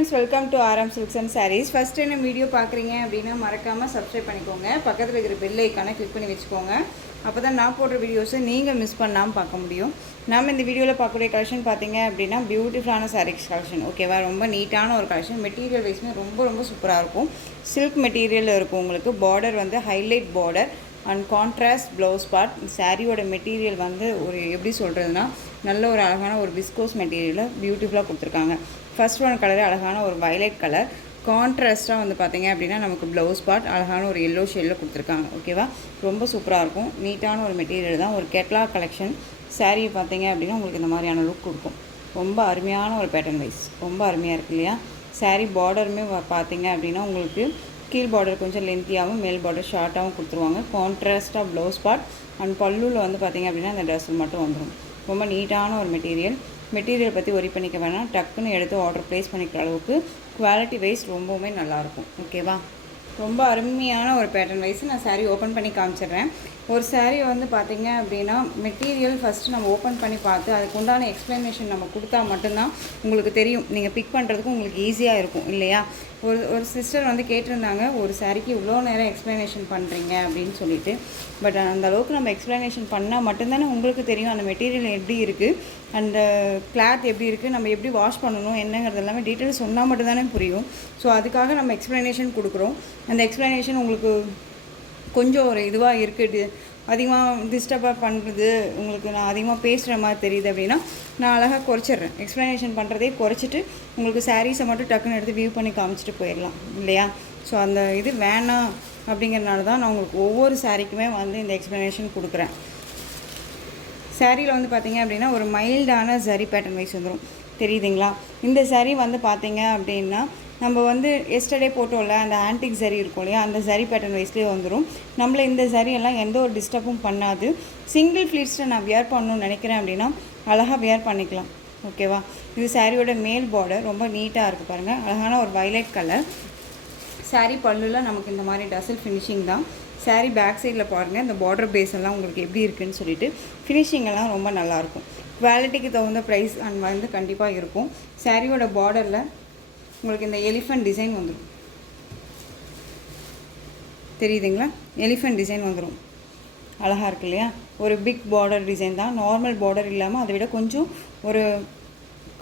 friends, welcome to RM Silks and Sarees. First time video பார்க்குறீங்க அப்படின்னா மறக்காமல் subscribe பண்ணிக்கோங்க. பக்கத்தில் இருக்கிற பெல் ஐக்கானை கிளிக் பண்ணி வச்சுக்கோங்க. அப்போ தான் நான் போடுற வீடியோஸை நீங்கள் மிஸ் பண்ணாமல் பார்க்க முடியும். நம்ம இந்த வீடியோவில் பார்க்கக்கூடிய கலெக்ஷன் பார்த்தீங்க அப்படின்னா பியூட்டிஃபுல்லான சாரீஸ் கலெக்ஷன். ஓகேவா, ரொம்ப நீட்டான ஒரு கலெக்ஷன். மெட்டீரியல் வைஸ்மே ரொம்ப சூப்பராக இருக்கும். சில்க் மெட்டீரியல் இருக்கும். உங்களுக்கு பார்டர் வந்து highlight border and contrast blouse part. சாரியோட மெட்டீரியல் வந்து ஒரு எப்படி சொல்கிறதுனா நல்ல ஒரு அழகான ஒரு விஸ்கோஸ் மெட்டீரியலை பியூட்டிஃபுல்லாக கொடுத்துருக்காங்க. ஃபர்ஸ்ட் ஒன் கலர் அழகான ஒரு வயலட் கலர். கான்ட்ராஸ்ட்டாக வந்து பார்த்தீங்க அப்படின்னா நமக்கு ப்ளவுஸ் பார்ட் அழகான ஒரு எல்லோ ஷேடில் கொடுத்துருக்காங்க. ஓகேவா, ரொம்ப சூப்பராக இருக்கும். நீட்டான ஒரு மெட்டீரியல் தான். ஒரு கேட்லாக் கலெக்ஷன். சாரீ பார்த்தீங்க அப்படின்னா உங்களுக்கு இந்த மாதிரியான லுக் கொடுக்கும். ரொம்ப அருமையான ஒரு பேட்டர்ன் வைஸ் ரொம்ப அருமையாக இருக்கு இல்லையா. சாரீ பார்டருமே பார்த்தீங்க அப்படின்னா உங்களுக்கு கீழ் பார்டர் கொஞ்சம் லென்த்தியாகவும் மேல் பார்டர் ஷார்ட்டாகவும் கொடுத்துருவாங்க. கான்ட்ராஸ்ட்டாக ப்ளவுஸ் பார்ட் அண்ட் பல்லுவில் வந்து பார்த்திங்க அப்படின்னா அந்த ட்ரெஸ்ஸில் மட்டும் வந்துடும். ரொம்ப நீட்டான ஒரு மெட்டீரியல் பற்றி ஒரி பண்ணிக்க வேணாம். டக்குன்னு எடுத்து ஆர்டர் ப்ளேஸ் பண்ணிக்கிற அளவுக்கு குவாலிட்டி வைஸ் ரொம்பவுமே நல்லாயிருக்கும். ஓகேவா, ரொம்ப அருமையான ஒரு பேட்டர்ன் வைஸ் நான் சாரீ ஓப்பன் பண்ணி காமிச்சிடுறேன். ஒரு சாரீ வந்து பார்த்திங்க அப்படின்னா மெட்டீரியல் ஃபஸ்ட்டு நம்ம ஓப்பன் பண்ணி பார்த்து அதுக்கு உண்டான எக்ஸ்ப்ளனேஷன் நம்ம கொடுத்தா மட்டும்தான் உங்களுக்கு தெரியும். நீங்கள் பிக் பண்ணுறதுக்கு உங்களுக்கு ஈஸியாக இருக்கும் இல்லையா. ஒரு சிஸ்டர் வந்து கேட்டிருந்தாங்க, ஒரு சாரீக்கு இவ்வளோ நேரம் எக்ஸ்ப்ளனேஷன் பண்ணுறீங்க அப்படின்னு சொல்லிட்டு. பட் அந்த அளவுக்கு நம்ம எக்ஸ்ப்ளனேஷன் பண்ணால் மட்டும்தானே உங்களுக்கு தெரியும் அந்த மெட்டீரியல் எப்படி இருக்குது, அந்த கிளாத் எப்படி இருக்குது, நம்ம எப்படி வாஷ் பண்ணணும் என்னங்கிறது எல்லாமே டீட்டெயில்ஸ் சொன்னால் மட்டும்தானே புரியும். ஸோ அதுக்காக நம்ம எக்ஸ்ப்ளனேஷன் கொடுக்குறோம். அந்த எக்ஸ்ப்ளனேஷன் உங்களுக்கு கொஞ்சம் ஒரு இதுவாக இருக்குது, அதிகமாக டிஸ்டர்பாக பண்ணுறது, உங்களுக்கு நான் அதிகமாக பேசுகிற மாதிரி தெரியுது அப்படின்னா நான் அழகாக குறைச்சிட்றேன். எக்ஸ்ப்ளனேஷன் பண்ணுறதே குறைச்சிட்டு உங்களுக்கு சாரீஸை மட்டும் டக்குன்னு எடுத்து வியூ பண்ணி காமிச்சிட்டு போயிடலாம் இல்லையா. ஸோ அந்த இது வேணாம் அப்படிங்கிறனால தான் நான் உங்களுக்கு ஒவ்வொரு சாரீக்குமே வந்து இந்த எக்ஸ்ப்ளனேஷன் கொடுக்குறேன். சாரியில் வந்து பார்த்திங்க அப்படின்னா ஒரு மைல்டான சரி பேட்டர்ன் வைஸ் வந்துடும். தெரியுதுங்களா. இந்த சாரீ வந்து பார்த்திங்க அப்படின்னா நம்ம வந்து எஸ்டர்டே போட்டோம்ல அந்த ஆன்டிக் சரி இருக்கும் இல்லையா, அந்த சரி பேட்டர்ன் வைஸ்லேயே வந்துடும். நம்மளை இந்த சரியெல்லாம் எந்த ஒரு டிஸ்டர்பும் பண்ணாது. சிங்கிள் ஃப்ளீட்ஸில் நான் வியர் பண்ணணும்னு நினைக்கிறேன் அப்படின்னா அழகாக வியர் பண்ணிக்கலாம். ஓகேவா, இது சாரியோட மேல் பார்டர் ரொம்ப நீட்டாக இருக்குது பாருங்கள். அழகான ஒரு வயலட் கலர். சாரீ பல்லுவில் நமக்கு இந்த மாதிரி டசல் ஃபினிஷிங் தான். சாரீ பேக் சைடில் பாருங்கள் இந்த பார்டர் பேஸ் எல்லாம் உங்களுக்கு எப்படி இருக்குதுன்னு சொல்லிட்டு ஃபினிஷிங் எல்லாம் ரொம்ப நல்லாயிருக்கும். குவாலிட்டிக்கு தகுந்த ப்ரைஸ் அண்ட் வந்து கண்டிப்பாக இருக்கும். சாரியோட பார்டரில் உங்களுக்கு இந்த எலிஃபண்ட் டிசைன் வந்துடும். தெரியுதுங்களா, எலிஃபண்ட் டிசைன் வந்துடும். அழகாக இருக்கு இல்லையா. ஒரு பிக் பார்டர் டிசைன் தான், நார்மல் பார்டர் இல்லாமல் அதை விட கொஞ்சம் ஒரு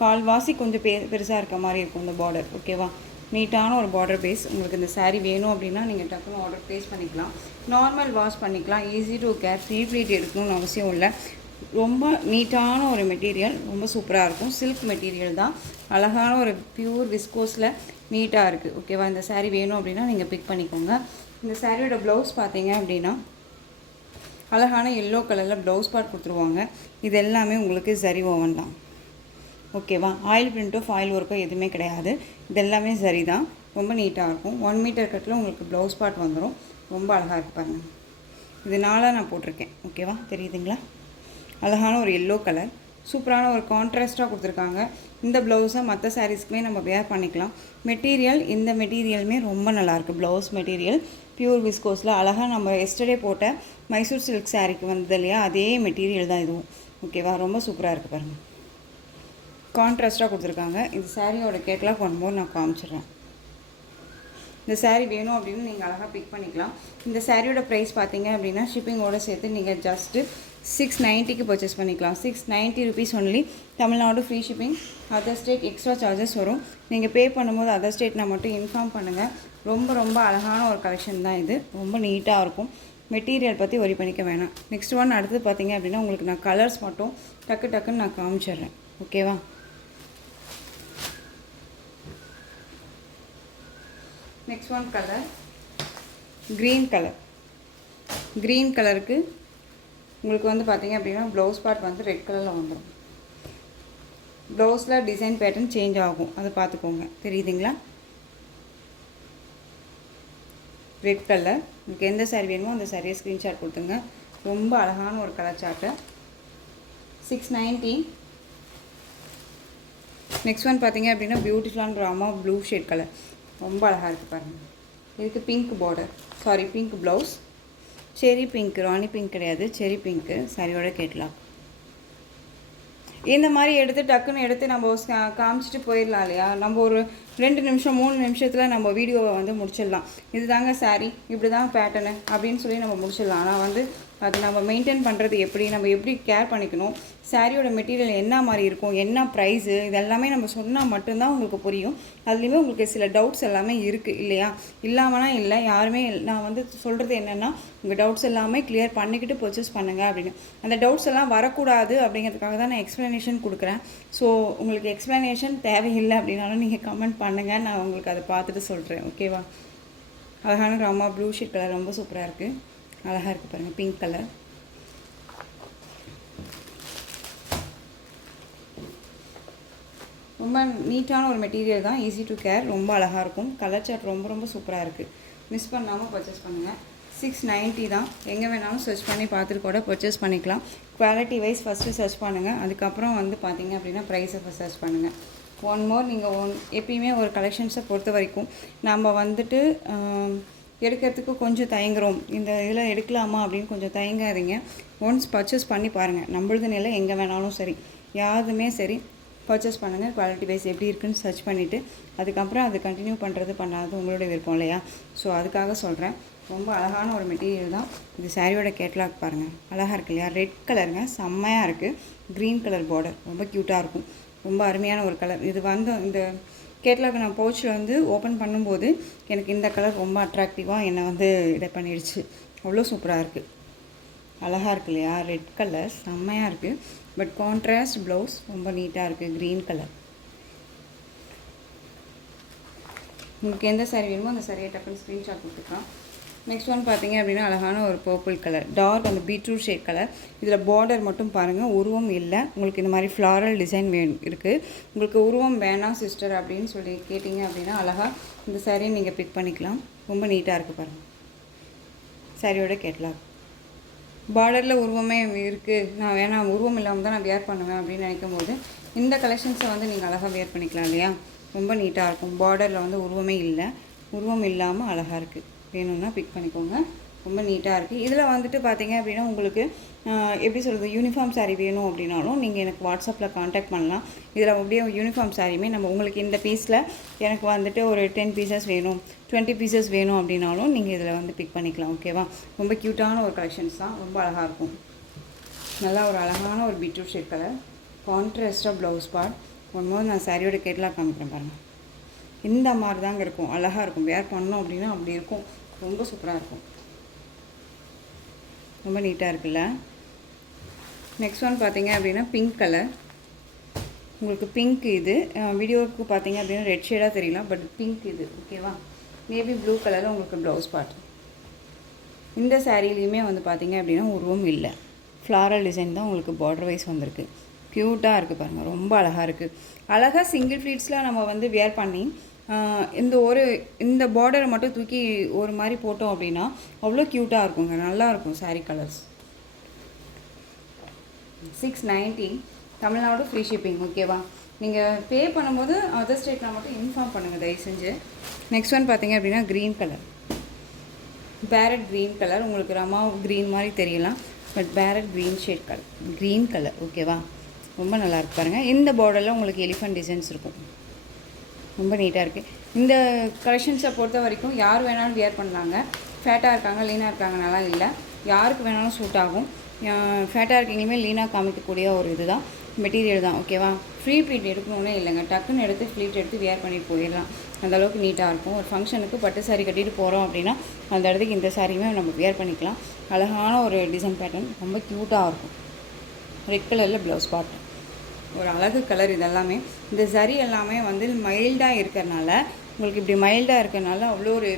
கால்வாசி கொஞ்சம் பெருசாக இருக்க மாதிரி இருக்கும் இந்த பார்டர். ஓகேவா, நீட்டான ஒரு பார்டர் பேஸ். உங்களுக்கு இந்த சாரீ வேணும் அப்படின்னா நீங்கள் டக்குன்னு ஆர்டர் ப்ளேஸ் பண்ணிக்கலாம். நார்மல் வாஷ் பண்ணிக்கலாம். ஈஸி டு கேர், ப்ளீட் எடுக்கணும்னு அவசியம் இல்லை. ரொம்ப நீட்டான ஒரு மெட்டீரியல், ரொம்ப சூப்பராக இருக்கும். சில்க் மெட்டீரியல் தான். அழகான ஒரு பியூர் விஸ்கோஸில் நீட்டாக இருக்குது. ஓகேவா, இந்த சாரீ வேணும் அப்படின்னா நீங்கள் பிக் பண்ணிக்கோங்க. இந்த சாரியோட ப்ளவுஸ் பார்த்தீங்க அப்படின்னா அழகான எல்லோ கலரில் ப்ளவுஸ் பார்ட் கொடுத்துருவாங்க. இது எல்லாமே உங்களுக்கு சரி ஓவன் தான். ஓகேவா, ஆயில் பிரிண்ட்டோ ஃபாயில் ஒர்க்கோ எதுவுமே கிடையாது. இது எல்லாமே சரி தான். ரொம்ப நீட்டாக இருக்கும். 1 மீட்டர் கட்டில் உங்களுக்கு ப்ளவுஸ் பார்ட் வந்துடும். ரொம்ப அழகாக இருக்கு பாருங்கள். இது நாளாக நான் போட்டிருக்கேன். ஓகேவா, தெரியுதுங்களா. அழகான ஒரு எல்லோ கலர், சூப்பரான ஒரு கான்ட்ராஸ்ட்டாக கொடுத்துருக்காங்க. இந்த ப்ளவுஸை மற்ற சாரீஸ்க்குமே நம்ம வேர் பண்ணிக்கலாம். மெட்டீரியல் இந்த மெட்டீரியலுமே ரொம்ப நல்லாயிருக்கு. ப்ளவுஸ் மெட்டீரியல் பியூர் விஸ்கோஸில் அழகாக நம்ம எஸ்டர்டே போட்ட மைசூர் சில்க் சாரீக்கு வந்தது இல்லையா, அதே மெட்டீரியல் தான் இதுவும். ஓகேவா, ரொம்ப சூப்பராக இருக்குது பாருங்கள். கான்ட்ராஸ்ட்டாக கொடுத்துருக்காங்க. இந்த சாரியோட கேட்லாக் பண்ணும்போது நான் காமிச்சிடுறேன். இந்த சாரீ வேணும் அப்படின்னு நீங்கள் அழகாக பிக் பண்ணிக்கலாம். இந்த சாரியோட ப்ரைஸ் பார்த்தீங்க அப்படின்னா ஷிப்பிங்கோடு சேர்த்து நீங்கள் ஜஸ்ட்டு 690க்கு பர்ச்சேஸ் பண்ணிக்கலாம். 690 rupees only. Tamil Nadu free shipping. Other state extra charges வரும். நீங்கள் பே பண்ணும்போது அதர் ஸ்டேட்னா மட்டும் இன்ஃபார்ம் பண்ணுங்கள். ரொம்ப அழகான ஒரு கலெக்ஷன் தான் இது. ரொம்ப நீட்டாக இருக்கும். மெட்டீரியல் பற்றி ஒரி பண்ணிக்க வேணாம். நெக்ஸ்ட் ஒன் அடுத்து பார்த்தீங்க அப்படின்னா உங்களுக்கு நான் கலர்ஸ் மட்டும் டக்குன்னு நான் காமிச்சிடுறேன். ஓகேவா, நெக்ஸ்ட் ஒன் கலர் க்ரீன் கலருக்கு உங்களுக்கு வந்து பார்த்திங்க அப்படின்னா ப்ளவுஸ் பார்ட் வந்து ரெட் கலரில் வந்துடும். ப்ளவுஸில் டிசைன் பேட்டர்ன் சேஞ்ச் ஆகும், அதை பார்த்துக்கோங்க. தெரியுதுங்களா, ரெட் கலர். உங்களுக்கு எந்த சாரீ வேணுமோ அந்த சாரியை ஸ்க்ரீன்ஷாட் கொடுத்துங்க. ரொம்ப அழகான ஒரு கலர் சார்ட்டு. 690. நெக்ஸ்ட் ஒன் பார்த்திங்க அப்படின்னா பியூட்டிஃபுல்லான ராமா ப்ளூ ஷேட் கலர். ரொம்ப அழகாக இருக்குது பாருங்கள். இதுக்கு பிங்க் பார்டர், பிங்க் ப்ளவுஸ். செரி பிங்க், ராணி பிங்க் கிடையாது, செரி பிங்க்கு சாரியோட கேட்லாக். இந்த மாதிரி எடுத்து டக்குன்னு எடுத்து நம்ம காமிச்சிட்டு போயிடலாம் இல்லையா. நம்ம ஒரு 2 நிமிஷம் 3 நிமிஷத்தில் நம்ம வீடியோவை வந்து முடிச்சிடலாம். இது தாங்க சாரீ, இப்படி தான் பேட்டர்னு அப்படின்னு சொல்லி நம்ம முடிச்சிடலாம். ஆனால் வந்து அது நம்ம மெயின்டைன் பண்ணுறது எப்படி, நம்ம எப்படி கேர் பண்ணிக்கணும், சாரியோட மெட்டீரியல் என்ன மாதிரி இருக்கும், என்ன ப்ரைஸு, இதெல்லாமே நம்ம சொன்னால் மட்டும்தான் உங்களுக்கு புரியும். அதுலேயுமே உங்களுக்கு சில டவுட்ஸ் எல்லாமே இருக்குது இல்லையா. இல்லாமலாம் இல்லை, யாருமே நான் வந்து சொல்கிறது என்னென்னா உங்கள் டவுட்ஸ் எல்லாமே கிளியர் பண்ணிக்கிட்டு பர்ச்சேஸ் பண்ணுங்கள் அப்படின்னு. அந்த டவுட்ஸ் எல்லாம் வரக்கூடாது அப்படிங்கிறதுக்காக தான் நான் எக்ஸ்ப்ளனேஷன் கொடுக்குறேன். ஸோ உங்களுக்கு எக்ஸ்ப்ளனேஷன் தேவையில்லை அப்படின்னாலும் நீங்கள் கமெண்ட் பண்ணுங்கள், நான் உங்களுக்கு அதை பார்த்துட்டு சொல்கிறேன். ஓகேவா. அழகான ராமா ப்ளூ ஷீட் கலர் ரொம்ப சூப்பராக இருக்குது, அழகாக இருக்குது பாருங்கள். பிங்க் கலர் ரொம்ப நீட்டான ஒரு மெட்டீரியல் தான், ஈஸி டு கேர், ரொம்ப அழகாக இருக்கும். கலர் சார்ட் ரொம்ப ரொம்ப சூப்பராக இருக்குது. மிஸ் பண்ணாமல் பர்ச்சேஸ் பண்ணுங்கள். 690 தான். எங்கே வேணாலும் சர்ச் பண்ணி பார்த்துட்டு கூட பர்ச்சேஸ் பண்ணிக்கலாம். குவாலிட்டி வைஸ் ஃபஸ்ட்டு சர்ச் பண்ணுங்கள், அதுக்கப்புறம் வந்து பார்த்தீங்க அப்படின்னா ப்ரைஸை சர்ச் பண்ணுங்கள். ஒன் மோர், நீங்கள் எப்பயுமே ஒரு கலெக்ஷன்ஸை பொறுத்த வரைக்கும் நம்ம வந்துட்டு எடுக்கிறதுக்கு கொஞ்சம் தயங்குறோம், இந்த இதில் எடுக்கலாமா அப்படின்னு கொஞ்சம் தயங்காதீங்க. ஒன்ஸ் பர்ச்சேஸ் பண்ணி பாருங்கள். நம்மளது நிலை எங்கே வேணாலும் சரி, யாருமே சரி, பர்ச்சேஸ் பண்ணுங்கள். குவாலிட்டி வைஸ் எப்படி இருக்குன்னு சர்ச் பண்ணிவிட்டு அதுக்கப்புறம் அது கண்டினியூ பண்ணுறது பண்ணாது உங்களோட விருப்பம் இல்லையா. ஸோ அதுக்காக சொல்கிறேன். ரொம்ப அழகான ஒரு மெட்டீரியல் தான் இது. சாரியோட கேட்லாக் பாருங்கள், அழகாக இருக்கு இல்லையா. ரெட் கலருங்க, செம்மையாக இருக்குது. க்ரீன் கலர் பார்டர் ரொம்ப க்யூட்டாக இருக்கும், ரொம்ப அருமையான ஒரு கலர். இது வந்து இந்த கேட்லாக் நான் பவுச்சில் வந்து ஓப்பன் பண்ணும்போது எனக்கு இந்த கலர் ரொம்ப அட்ராக்டிவாக என்னை வந்து இதை பண்ணிடுச்சு. அவ்வளோ சூப்பராக இருக்குது, அழகாக இருக்கு இல்லையா. ரெட் கலர் செம்மையாக இருக்குது. பட் கான்ட்ராஸ்ட் ப்ளவுஸ் ரொம்ப நீட்டாக இருக்குது, க்ரீன் கலர். உங்களுக்கு எந்த சாரீ வேணுமோ அந்த சாரியை டக்குன்னு ஸ்க்ரீன்ஷாட் கொடுத்துக்கலாம். நெக்ஸ்ட் ஒன் பார்த்தீங்க அப்படின்னா அழகான ஒரு பர்பிள் கலர், டார்க் அந்த பீட்ரூட் ஷேட் கலர். இதில் பார்டர் மட்டும் பாருங்கள், உருவம் இல்லை. உங்களுக்கு இந்த மாதிரி ஃப்ளாரல் டிசைன் இருக்குது. உங்களுக்கு உருவம் வேணாம் சிஸ்டர் அப்படின்னு சொல்லி கேட்டிங்க அப்படின்னா அழகாக இந்த சாரியை நீங்கள் பிக் பண்ணிக்கலாம். ரொம்ப நீட்டாக இருக்குது பாருங்கள். சாரியோட கேட்லாக் பார்டரில் உருவமே இருக்குது, நான் வேணாம் உருவம் இல்லாமல் தான் நான் வியர் பண்ணுவேன் அப்படின்னு நினைக்கும் போது இந்த கலெக்ஷன்ஸை வந்து நீங்கள் அழகாக வியர் பண்ணிக்கலாம் இல்லையா. ரொம்ப நீட்டாக இருக்கும். பார்டரில் வந்து உருவமே இல்லை, உருவம் இல்லாமல் அழகாக இருக்குது. வேணும்னா பிக் பண்ணிக்கோங்க. ரொம்ப நீட்டாக இருக்குது. இதில் வந்துட்டு பார்த்தீங்க அப்படின்னா உங்களுக்கு எப்படி சொல்கிறது, யூனிஃபார்ம் சாரீ வேணும் அப்படின்னாலும் நீங்கள் எனக்கு வாட்ஸ்அப்பில் காண்டாக்ட் பண்ணலாம். இதில் அப்படியே யூனிஃபார்ம் சாரியுமே நம்ம உங்களுக்கு இந்த பீஸில் எனக்கு வந்துட்டு ஒரு 10 பீசஸ் வேணும், 20 பீசஸ் வேணும் அப்படின்னாலும் நீங்கள் இதில் வந்து பிக் பண்ணிக்கலாம். ஓகேவா. ரொம்ப க்யூட்டான ஒரு கலெக்ஷன்ஸ் தான், ரொம்ப அழகாக இருக்கும். நல்லா ஒரு அழகான ஒரு பீட்ரூட் ஷேட் கலர், கான்ட்ராஸ்டாக ப்ளவுஸ் பார்ட். ஒன்றும் நான் சாரியோட கேட்லாக் காமிக்கிறேன் பாருங்கள். இந்த மாதிரி தாங்க இருக்கும், அழகாக இருக்கும். வேர் பண்ணோம் அப்படின்னா அப்படி இருக்கும், ரொம்ப சூப்பராக இருக்கும். ரொம்ப நீட்டாக இருக்குல்ல. நெக்ஸ்ட் ஒன் பார்த்தீங்க அப்படின்னா பிங்க் கலர். உங்களுக்கு பிங்க் இது வீடியோவுக்கு பார்த்தீங்க அப்படின்னா ரெட் ஷேடாக தெரியலாம், பட் பிங்க் இது. ஓகேவா. நேவி ப்ளூ கலரில் உங்களுக்கு ப்ளவுஸ் பார்ட். இந்த சாரீலையுமே வந்து பார்த்தீங்க அப்படின்னா உருவம் இல்லை, ஃப்ளாரல் டிசைன் தான் உங்களுக்கு பார்டர் வைஸ் வந்திருக்கு. க்யூட்டாக இருக்குது பாருங்கள், ரொம்ப அழகாக இருக்குது. அழகாக சிங்கிள் ஃப்ளீட்ஸில் நம்ம வந்து வியர் பண்ணி இந்த பார்டரை மட்டும் தூக்கி ஒரு மாதிரி போட்டோம் அப்படின்னா அவ்வளோ க்யூட்டாக இருக்குங்க, நல்லாயிருக்கும் sari colours. 690 Tamil Nadu free shipping. ஓகேவா. நீங்கள் பே பண்ணும்போது அதர் ஸ்டேட்டில் மட்டும் இன்ஃபார்ம் பண்ணுங்கள் தயவு செஞ்சு. நெக்ஸ்ட் ஒன் பார்த்தீங்க அப்படின்னா green colour, farad green colour. உங்களுக்கு ரமா க்ரீன் மாதிரி தெரியலாம், but farad green shade colour, green colour. ஓகேவா. ரொம்ப நல்லாயிருக்கு பாருங்கள். இந்த பார்டரில் உங்களுக்கு எலிஃபண்ட் டிசைன்ஸ் இருக்கும், ரொம்ப நீட்டாக இருக்குது. இந்த கலெக்ஷன்ஸை பொறுத்த வரைக்கும் யார் வேணாலும் வியர் பண்ணலாங்க. ஃபேட்டாக இருக்காங்க, லீனாக இருக்காங்கனாலாம் இல்லை, யாருக்கு வேணாலும் சூட் ஆகும். ஃபேட்டாக இருக்கீங்களுமே லீனாக காமிக்கக்கூடிய ஒரு இது தான், மெட்டீரியல் தான். ஓகேவா. ஃப்ரீ ப்ளீட் எடுக்கணுன்னே இல்லைங்க, டக்குன்னு எடுத்து ப்ளீட் எடுத்து வியர் பண்ணிட்டு போயிடலாம். அந்தளவுக்கு நீட்டாக இருக்கும். ஒரு ஃபங்க்ஷனுக்கு பட்டு சாரீ கட்டிட்டு போகிறோம் அப்படின்னா அந்த இடத்துக்கு இந்த சாரியுமே நம்ம வியர் பண்ணிக்கலாம். அழகான ஒரு டிசைன் பேட்டர்ன், ரொம்ப க்யூட்டாக இருக்கும். ரெட் கலரில் ப்ளவுஸ் பார்ட், ஒரு அழகு கலர். இதெல்லாமே இந்த சரி எல்லாமே வந்து மைல்டாக இருக்கிறனால, உங்களுக்கு இப்படி மைல்டாக இருக்கிறனால அவ்வளோ ஒரு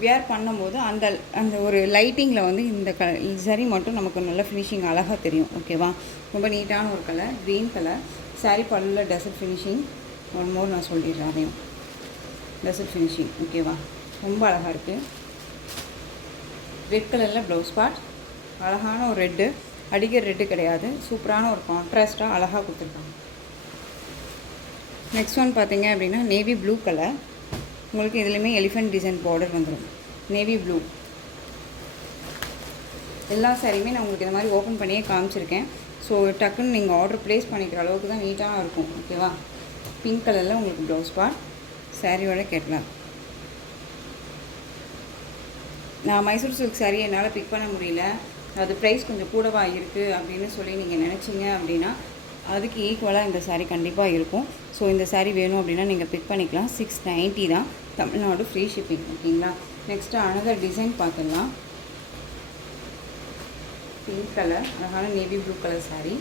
வியர் பண்ணும்போது அந்த அந்த ஒரு லைட்டிங்கில் வந்து இந்த சரி மட்டும் நமக்கு நல்ல ஃபினிஷிங் அழகாக தெரியும். ஓகேவா. ரொம்ப நீட்டான ஒரு கலர், க்ரீன் கலர். சாரீ பல்லில் டெசர்ட் ஃபினிஷிங். ஒன் மோர் நான் சொல்லிடுறேன் அதையும், டெசர்ட் ஃபினிஷிங். ஓகேவா. ரொம்ப அழகாக இருக்குது. ரெட் கலரில் ப்ளவுஸ் பார்ட், அழகான ஒரு ரெட்டு, அடிக்கிற ரெட்டு கிடையாது, சூப்பரான ஒரு கான்ட்ராஸ்ட்டாக அழகாக கொடுத்துருக்காங்க. நெக்ஸ்ட் ஒன் பார்த்தீங்க அப்படின்னா நேவி ப்ளூ கலர். உங்களுக்கு இதுலேயுமே எலிஃபெண்ட் டிசைன் பார்டர் வந்துடும், நேவி ப்ளூ. எல்லா சாரியுமே நான் உங்களுக்கு இந்த மாதிரி ஓப்பன் பண்ணியே காமிச்சிருக்கேன். ஸோ டக்குன்னு நீங்கள் ஆர்டர் ப்ளேஸ் பண்ணிக்கிற அளவுக்கு தான் நீட்டாக இருக்கும். ஓகேவா? பிங்க் கலரில் உங்களுக்கு ப்ளவுஸ் பார்ட், சாரியோட கேட்கலாம். நான் மைசூர் சில்க் சாரீ என்னால் பிக் பண்ண முடியல, அது ப்ரைஸ் கொஞ்சம் கூடவா இருக்குது அப்படின்னு சொல்லி நீங்கள் நினச்சிங்க அப்படின்னா அதுக்கு ஈக்குவலாக இந்த சாரீ கண்டிப்பாக இருக்கும். ஸோ இந்த சாரீ வேணும் அப்படின்னா நீங்கள் பிக் பண்ணிக்கலாம். 690 தான், தமிழ்நாடு ஃப்ரீ ஷிப்பிங். ஓகேங்களா? நெக்ஸ்ட்டு அனதர் டிசைன் பார்த்துடலாம். பிங்க் கலர், அழகான நேவி ப்ளூ கலர் சாரீ,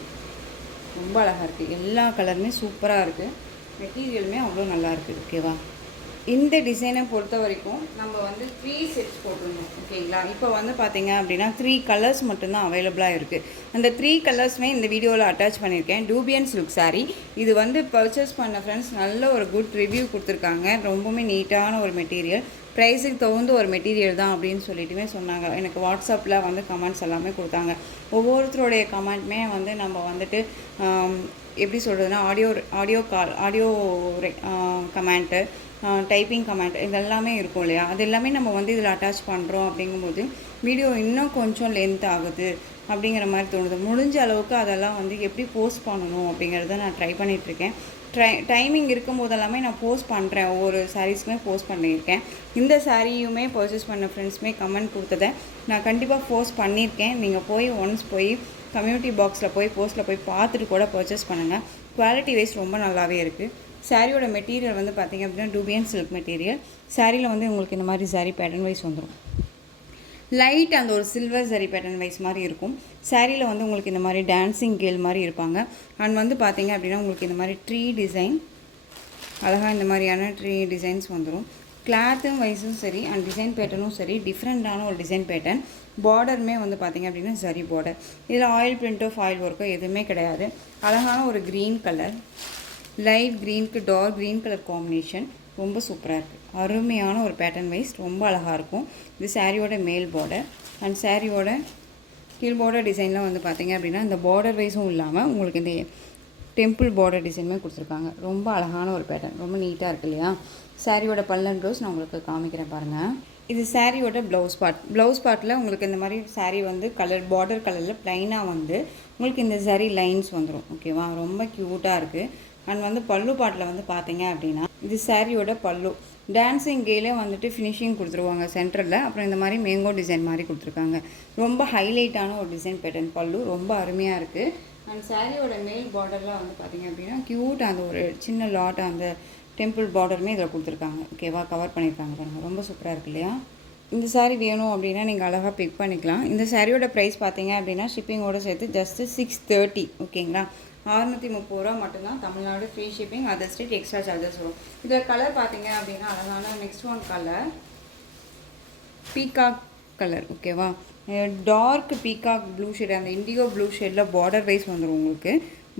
ரொம்ப அழகாக இருக்குது. எல்லா கலருமே சூப்பராக இருக்குது, மெட்டீரியலுமே அவ்வளோ நல்லா இருக்குது. ஓகேவா? இந்த டிசைனை பொறுத்த வரைக்கும் நம்ம வந்து 3 செட்ஸ் போட்டிருந்தோம். ஓகேங்களா? இப்போ வந்து பார்த்தீங்க அப்படின்னா 3 கலர்ஸ் மட்டும்தான் அவைலபிளாக இருக்குது. அந்த 3 கலர்ஸுமே இந்த வீடியோவில் அட்டாச் பண்ணியிருக்கேன். Dupion silk sari. இது வந்து பர்ச்சேஸ் பண்ண ஃப்ரெண்ட்ஸ் நல்ல ஒரு குட் ரிவ்யூ கொடுத்துருக்காங்க. ரொம்பவுமே நீட்டான ஒரு மெட்டீரியல், ப்ரைஸுக்கு தகுந்த ஒரு மெட்டீரியல் தான் அப்படின்னு சொல்லிட்டுமே சொன்னாங்க. எனக்கு வாட்ஸ்அப்பில் வந்து கமெண்ட்ஸ் எல்லாமே கொடுத்தாங்க. ஒவ்வொருத்தருடைய கமெண்ட்டுமே வந்து நம்ம வந்துட்டு எப்படி சொல்கிறதுனா ஆடியோ கமெண்ட்டு, டைப்பிங் கமெண்ட் இதெல்லாமே இருக்கும் இல்லையா? அது எல்லாமே நம்ம வந்து இதில் அட்டாச் பண்ணுறோம். அப்படிங்கும்போது வீடியோ இன்னும் கொஞ்சம் லென்த் ஆகுது அப்படிங்கிற மாதிரி தோணுது. முடிஞ்ச அளவுக்கு அதெல்லாம் வந்து எப்படி போஸ்ட் பண்ணணும் அப்படிங்கிறத நான் ட்ரை பண்ணிகிட்ருக்கேன். டைமிங் இருக்கும்போது எல்லாமே நான் போஸ்ட் பண்ணுறேன். ஒவ்வொரு சாரீஸுமே போஸ்ட் பண்ணியிருக்கேன். இந்த சாரியுமே பர்ச்சேஸ் பண்ண ஃப்ரெண்ட்ஸுமே கமெண்ட் கொடுத்ததை நான் கண்டிப்பாக போஸ்ட் பண்ணியிருக்கேன். நீங்கள் போய் ஒன்ஸ் போய் கம்யூனிட்டி பாக்ஸில் போய் போஸ்ட்டில் போய் பார்த்துட்டு கூட பர்ச்சேஸ் பண்ணுங்கள். குவாலிட்டி வைஸ் ரொம்ப நல்லாவே இருக்குது. சாரியோட மெட்டீரியல் வந்து பார்த்திங்க அப்படின்னா டூபியன் சில்க் மெட்டீரியல். சாரியில் வந்து உங்களுக்கு இந்த மாதிரி சாரீ பேட்டர்ன் வைஸ் வந்துடும். லைட் அந்த ஒரு சில்வர் சரி பேட்டர்ன் வைஸ் மாதிரி இருக்கும். சாரியில் வந்து உங்களுக்கு இந்த மாதிரி டான்ஸிங் கேர்ள் மாதிரி இருப்பாங்க. அண்ட் வந்து பார்த்திங்க அப்படின்னா உங்களுக்கு இந்த மாதிரி ட்ரீ டிசைன், அழகாக இந்த மாதிரியான ட்ரீ டிசைன்ஸ் வந்துடும். கிளாத்தும் வைஸும் சரி அண்ட் டிசைன் பேட்டர்னும் சரி டிஃப்ரெண்ட்டான ஒரு டிசைன் பேட்டர்ன். பார்டருமே வந்து பார்த்திங்க அப்படின்னா சரி பார்டர். இதில் ஆயில் பிரிண்ட்டோ ஃபாயில் ஒர்க்கோ எதுவுமே கிடையாது. அழகான ஒரு க்ரீன் கலர், லைட் க்ரீனுக்கு டார்க் க்ரீன் கலர் காம்பினேஷன் ரொம்ப சூப்பராக இருக்குது. அருமையான ஒரு பேட்டர்ன் வைஸ் ரொம்ப அழகாக இருக்கும். இது சாரியோட மேல் பார்டர் அண்ட் சாரியோட கீழ் பார்டர் டிசைனில் வந்து பார்த்திங்க அப்படின்னா இந்த பார்டர் வைஸும் இல்லாமல் உங்களுக்கு இந்த டெம்பிள் பார்டர் டிசைனுமே கொடுத்துருக்காங்க. ரொம்ப அழகான ஒரு பேட்டர்ன், ரொம்ப நீட்டாக இருக்குது இல்லையா? சாரியோட பல்லன் ப்ளவுஸ் நான் உங்களுக்கு காமிக்கிறேன் பாருங்கள். இது சாரியோட ப்ளவுஸ் பார்ட்டில் உங்களுக்கு இந்த மாதிரி சாரீ வந்து கலர் பார்டர் கலரில் ப்ளைனாக வந்து உங்களுக்கு இந்த சாரீ லைன்ஸ் வந்துடும். ஓகேவா? ரொம்ப க்யூட்டாக இருக்குது. அண்ட் வந்து பல்லு பாட்டில் வந்து பார்த்தீங்க அப்படின்னா இது சாரியோட பல்லு. டான்ஸிங் கேலே வந்துட்டு ஃபினிஷிங் கொடுத்துருவாங்க சென்டரில். அப்புறம் இந்த மாதிரி மேங்கோ டிசைன் மாதிரி கொடுத்துருக்காங்க. ரொம்ப ஹைலைட்டான ஒரு டிசைன் பேட்டர்ன் பல்லு, ரொம்ப அருமையாக இருக்குது. அண்ட் சாரியோட மேல் பார்டரில் வந்து பார்த்திங்க அப்படின்னா க்யூட் அந்த ஒரு சின்ன லாட் அந்த டெம்பிள் பார்டருமே இதில் கொடுத்துருக்காங்க. ஓகேவா? கவர் பண்ணியிருக்காங்க பாருங்கள், ரொம்ப சூப்பராக இருக்குது இல்லையா? இந்த சாரீ வேணும் அப்படின்னா நீங்கள் அழகாக பிக் பண்ணிக்கலாம். இந்த சாரியோட ப்ரைஸ் பார்த்தீங்க அப்படின்னா ஷிப்பிங்கோடு சேர்த்து ஜஸ்ட்டு 630. ஓகேங்களா? 630 ரூபா மட்டும்தான், Tamil Nadu free shipping. Other state extra charges வரும். இதில் கலர் பார்த்தீங்க அப்படின்னா அழகான next one colour peacock colour. ஓகேவா? டார்க் பீகாக் ப்ளூ ஷேட், அந்த இண்டிகோ ப்ளூ ஷேடில் பார்டர் வைஸ் வந்துடும். உங்களுக்கு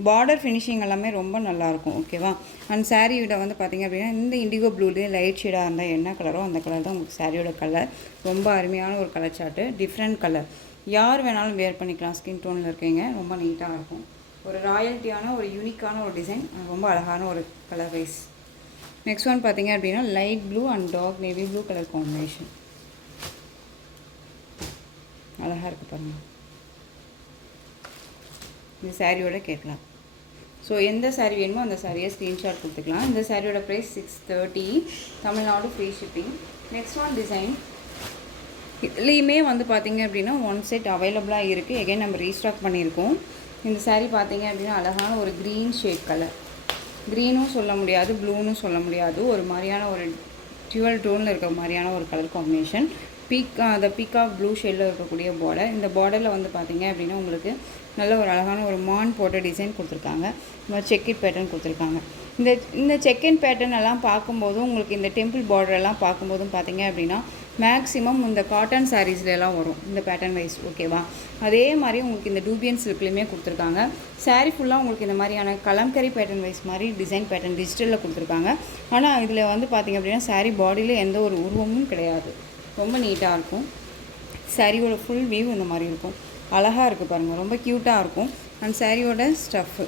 பார்டர் ஃபினிஷிங் எல்லாமே ரொம்ப நல்லாயிருக்கும். ஓகேவா? அண்ட் சாரியோட வந்து பார்த்திங்க அப்படின்னா இந்த இண்டிகோ ப்ளூலேயே லைட் ஷேடாக இருந்தால் என்ன கலரோ அந்த கலர் தான் உங்களுக்கு சாரியோட கலர். ரொம்ப அருமையான ஒரு கலர் சார்ட்டு, டிஃப்ரெண்ட் கலர். யார் வேணாலும் வேர் பண்ணிக்கலாம். ஸ்கின் டோனில் இருக்கீங்க, ரொம்ப நீட்டாக இருக்கும். ஒரு ராயல்ட்டியான ஒரு யூனிக்கான ஒரு டிசைன், ரொம்ப அழகான ஒரு கலர் வைஸ். நெக்ஸ்ட் ஒன் பார்த்திங்க அப்படின்னா light blue and dark navy blue colour combination. அழகாக இருக்குது பாருங்கள். இந்த சாரியோட கேட்கலாம். ஸோ எந்த சாரீ வேணுமோ அந்த சாரியை ஸ்க்ரீன்ஷாட் கொடுத்துக்கலாம். இந்த சாரியோட price 630, Tamil Nadu free shipping. Next one design, இதுலேயுமே வந்து பார்த்திங்க அப்படின்னா ஒன் செட் அவைலபிளாக இருக்குது. எகைன் நம்ம ரீஸ்டாக் பண்ணியிருக்கோம். இந்த சாரீ பார்த்திங்க அப்படின்னா அழகான ஒரு க்ரீன் ஷேட் கலர். க்ரீனும் சொல்ல முடியாது, ப்ளூன்னு சொல்ல முடியாது, ஒரு மாதிரியான ஒரு டுவல் டோனில் இருக்கிற மாதிரியான ஒரு கலர் காம்பினேஷன். அந்த பீகாக் ப்ளூ ஷேடில் இருக்கக்கூடிய பார்டர். இந்த பார்டரில் வந்து பார்த்திங்க அப்படின்னா உங்களுக்கு நல்ல ஒரு அழகான ஒரு மான் போட்ட டிசைன் கொடுத்துருக்காங்க. இந்த மாதிரி செக்கிட் பேட்டர்ன் கொடுத்துருக்காங்க. இந்த செக்கின் பேட்டர்ன் எல்லாம் பார்க்கும்போதும் உங்களுக்கு இந்த டெம்பிள் பார்டரெல்லாம் பார்க்கும்போதும் பார்த்திங்க அப்படின்னா மேக்ஸிமம் இந்த காட்டன் சாரீஸ்லாம் வரும் இந்த பேட்டர்ன் வைஸ். ஓகேவா? அதே மாதிரி உங்களுக்கு இந்த டூபியன் சில்க்லேயுமே கொடுத்துருக்காங்க. சாரீ ஃபுல்லாக உங்களுக்கு இந்த மாதிரியான கலம்கரி பேட்டர்ன் வைஸ் மாதிரி டிசைன் பேட்டர்ன் டிஜிட்டலில் கொடுத்துருக்காங்க. ஆனால் இதில் வந்து பார்த்திங்க அப்படின்னா சாரீ பாடியில் எந்த ஒரு உருவமும் கிடையாது. ரொம்ப நீட்டாக இருக்கும். சாரியோட ஃபுல் வியூ இந்த மாதிரி இருக்கும். அழகாக இருக்குது பாருங்கள், ரொம்ப க்யூட்டாக இருக்கும். அண்ட் சாரியோட ஸ்டஃப்பு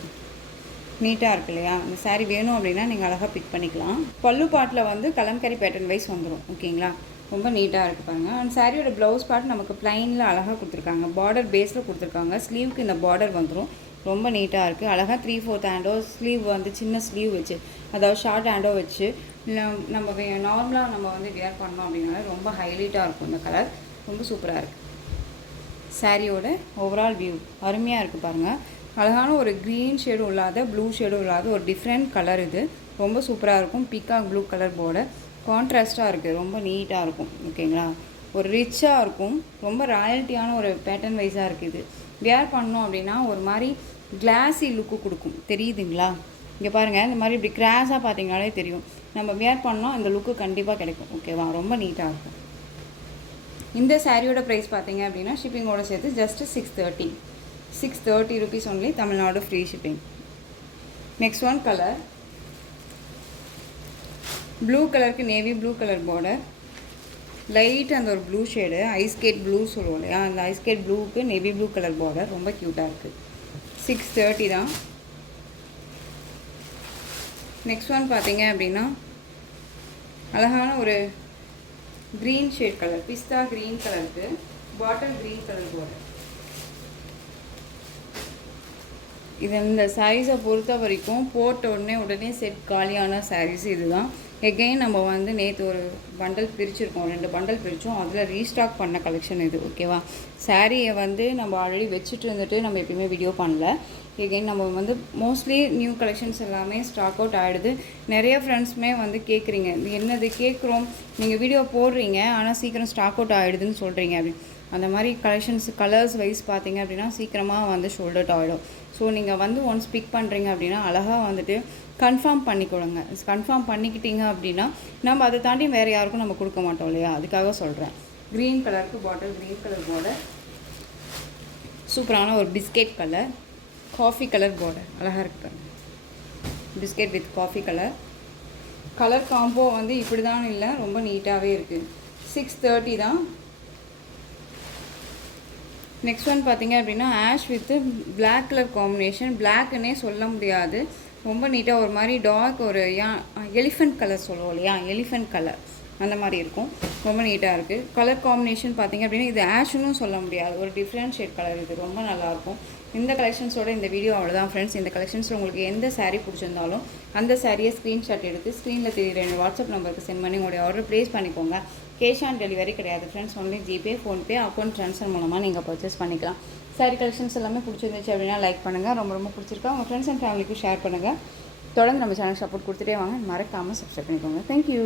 நீட்டாக இருக்கு இல்லையா? இந்த சாரீ வேணும் அப்படின்னா நீங்கள் அழகாக பிக் பண்ணிக்கலாம். பல்லு பாட்டில் வந்து கலம்கரி பேட்டர்ன் வைஸ் வந்துடும். ஓகேங்களா? ரொம்ப நீட்டாக இருக்குது பாருங்கள். அண்ட் சாரியோட ப்ளவுஸ் பார்ட் நமக்கு ப்ளைனில் அழகாக கொடுத்துருக்காங்க. பார்டர் பேஸில் கொடுத்துருக்காங்க. ஸ்லீவுக்கு இந்த பார்டர் வந்துடும். ரொம்ப நீட்டாக இருக்குது. அழகாக 3/4 ஹேண்டோ ஸ்லீவ் வந்து சின்ன ஸ்லீவ் வச்சு, அதாவது ஷார்ட் ஹேண்டோ வச்சு நம்ம நார்மலாக நம்ம வந்து வியர் பண்ணோம் அப்படின்னால ரொம்ப ஹைலைட்டாக இருக்கும். இந்த கலர் ரொம்ப சூப்பராக இருக்குது. சாரியோட ஓவரால் வியூ அருமையாக இருக்குது பாருங்கள். அழகான ஒரு க்ரீன் ஷேடும் இல்லாத ப்ளூ ஷேடும் இல்லாத ஒரு டிஃப்ரெண்ட் கலர். இது ரொம்ப சூப்பராக இருக்கும். பீகாக் ப்ளூ கலர் பார்டர் கான்ட்ராஸ்ட்டாக இருக்குது. ரொம்ப நீட்டாக இருக்கும். ஓகேங்களா, ஒரு ரிச்சாக இருக்கும். ரொம்ப ராயல்ட்டியான ஒரு பேட்டர்ன் வைஸாக இருக்குது. இது வியர் பண்ணோம் அப்படின்னா ஒரு மாதிரி கிளாஸி லுக்கு கொடுக்கும். தெரியுதுங்களா? இங்கே பாருங்கள், இந்த மாதிரி இப்படி கிராஸாக பார்த்தீங்கனாலே தெரியும். நம்ம வியர் பண்ணோம் இந்த லுக்கு கண்டிப்பாக கிடைக்கும். ஓகேவா, ரொம்ப நீட்டாக இருக்கும். இந்த சாரியோட ப்ரைஸ் பார்த்தீங்க அப்படின்னா ஷிப்பிங்கோட சேர்த்து just 630 rupees only. Tamil Nadu free shipping. Next one colour blue கலருக்கு navy blue colour border, light அந்த ஒரு ப்ளூ ஷேடு ஐஸ்கேட் ப்ளூ சொல்லுவோம் இல்லையா, அந்த ஐஸ்கேட் ப்ளூவுக்கு நேவி ப்ளூ கலர் பார்டர் ரொம்ப க்யூட்டாக இருக்குது. 630 தான். நெக்ஸ்ட் ஒன் பார்த்தீங்க அப்படின்னா அழகான ஒரு க்ரீன் ஷேட் கலர், பிஸ்தா க்ரீன் கலருக்கு பாட்டில் க்ரீன் கலர் பார்டர். இது இந்த சாரீஸை பொறுத்த வரைக்கும் போட்ட உடனே செட் காலியான சாரீஸ் இதுதான். எகெயின் நம்ம வந்து நேற்று ஒரு பண்டல் பிரிச்சுருக்கோம், 2 பண்டல் பிரித்தோம். அதில் ரீஸ்டாக் பண்ண கலெக்ஷன் இது. ஓகேவா, சாரியை வந்து நம்ம ஆல்ரெடி வச்சுட்டு இருந்துட்டு நம்ம எப்பயுமே வீடியோ பண்ணல. எகெயின் நம்ம வந்து மோஸ்ட்லி நியூ கலெக்ஷன்ஸ் எல்லாமே ஸ்டாக் அவுட் ஆகிடுது. நிறைய ஃப்ரெண்ட்ஸுமே வந்து கேட்குறீங்க, என்னது கேட்குறோம் நீங்கள் வீடியோ போடுறீங்க ஆனால் சீக்கிரம் ஸ்டாக் அவுட் ஆகிடுதுன்னு சொல்கிறீங்க அப்படின்னு. அந்த மாதிரி கலெக்ஷன்ஸ் கலர்ஸ் வைஸ் பார்த்தீங்க அப்படின்னா சீக்கிரமாக வந்து ஷோல்ட் அவுட் ஆகிடும். ஸோ நீங்கள் வந்து ஒன்ஸ் பிக் பண்ணுறீங்க அப்படின்னா அழகாக வந்துட்டு கன்ஃபார்ம் பண்ணிக்கொடுங்க. கன்ஃபார்ம் பண்ணிக்கிட்டீங்க அப்படின்னா நம்ம அதை தாண்டி வேறு யாருக்கும் நம்ம கொடுக்க மாட்டோம் இல்லையா, அதுக்காக சொல்கிறேன். க்ரீன் கலருக்கு பாட்டில் க்ரீன் கலர் பார்டர், சூப்பரான ஒரு biscuit colour, coffee colour border அழகாக இருக்கு. Biscuit with coffee colour. Colour combo வந்து இப்படி தான் இல்லை, ரொம்ப நீட்டாகவே இருக்குது. 630 தான். நெக்ஸ்ட் ஒன் பார்த்தீங்க அப்படின்னா ash with black colour combination. பிளாக்குன்னே சொல்ல முடியாது, ரொம்ப நீட்டாக ஒரு மாதிரி டார்க் ஒரு எலிஃபெண்ட் கலர் சொல்லுவோம் இல்லையா, எலிஃபெண்ட் கலர் அந்த மாதிரி இருக்கும். ரொம்ப நீட்டாக இருக்குது. கலர் காம்பினேஷன் பார்த்தீங்க அப்படின்னா இது ஆஷ்னும் சொல்ல முடியாது, ஒரு டிஃப்ரெண்ட் ஷேட் கலர். இது ரொம்ப நல்லாயிருக்கும். இந்த கலெக்ஷன்ஸோட இந்த வீடியோ அவ்வளோதான் ஃப்ரெண்ட்ஸ். இந்த கலெக்ஷன்ஸில் உங்களுக்கு எந்த சாரீ பிடிச்சிருந்தாலும் அந்த சாரியை ஸ்க்ரீன்ஷாட் எடுத்து ஸ்க்ரீனில் தெரியுற என்னோட வாட்ஸ்அப் நம்பருக்கு சென்ட் பண்ணி உங்களுடைய ஆர்டர் ப்ளேஸ் பண்ணிக்கோங்க. கேஷ் ஆன் டெலிவரி கிடையாது friends, only GPay, PhonePe, account transfer மூலமாக நீங்கள் பர்ச்சேஸ் பண்ணிக்கலாம். சாரி கலெக்ஷன்ஸ் எல்லாமே பிடிச்சிருந்துச்சு அப்படின்னா லைக் பண்ணுங்கள். ரொம்ப பிடிச்சிருக்கா உங்கள் ஃப்ரெண்ட்ஸ் அண்ட் ஃபேமிலிக்கும் ஷேர் பண்ணுங்கள். தொடர்ந்து நம்ம சேனல் சப்போர்ட் கொடுத்துட்டே வாங்க. மறக்காமல் சப்ஸ்கிரைப் பண்ணிக்கோங்க. தேங்க்யூ.